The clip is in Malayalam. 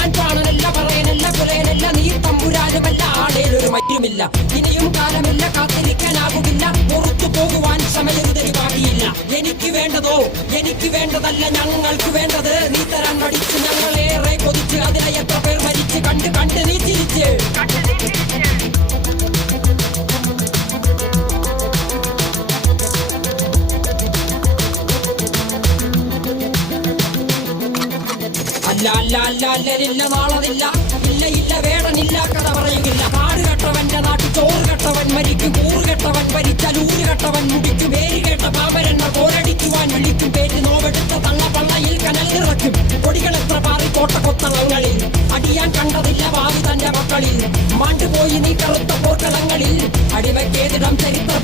ഞാൻ പാണനല്ല പറയനല്ല പുലയനല്ല നീ തമ്പുരാനുമല്ല ആടേലൊരു മറ്റുമില്ല ഇനിയും കാലമില്ല കാത്തിരിക്കാനാകുകില്ല പുറത്തു പോകുവാൻ സമയരുതരി ബാക്കിയില്ല എനിക്ക് വേണ്ടതോ എനിക്ക് വേണ്ടതല്ല ഞങ്ങൾക്ക് വേണ്ടത് നീ തരാൻ മടിച്ച് ഞങ്ങളേറെ കൊതിച്ച് അതിനെ എത്ര പേർ മരിച്ച് കണ്ട് കണ്ട് നീ ചിരിച്ച് അല്ല നാളതില്ല ഇല്ല ഇല്ല വേടനില്ല കഥ പറയുകില്ല പാട് കെട്ടവന്റെ നാട്ടിൽ ചോറ് കെട്ടവൻ മരിക്കും കൂറ് കെട്ടവൻ ഭരിച്ചാൽ ഊര് കെട്ടവൻ മുടിക്കും പേര് കേട്ട പാമ്പരെണ്ണ പോരടിക്കുവാൻ വിളിക്കും പേര് നോവെടുത്ത തള്ള പള്ളയിൽ കനൽ നിറയ്ക്കും കൊടികൾ എത്ര പാറി കോട്ട കൊത്തളങ്ങളിൽ അടിയാൻ കണ്ടതില്ല ഭാവി തന്റെ മക്കളിൽ മാണ്ടുപോയി നീ കറുത്ത പോർക്കളങ്ങളിൽ അടിവയ്ക്കേതിടം ചരിത്ര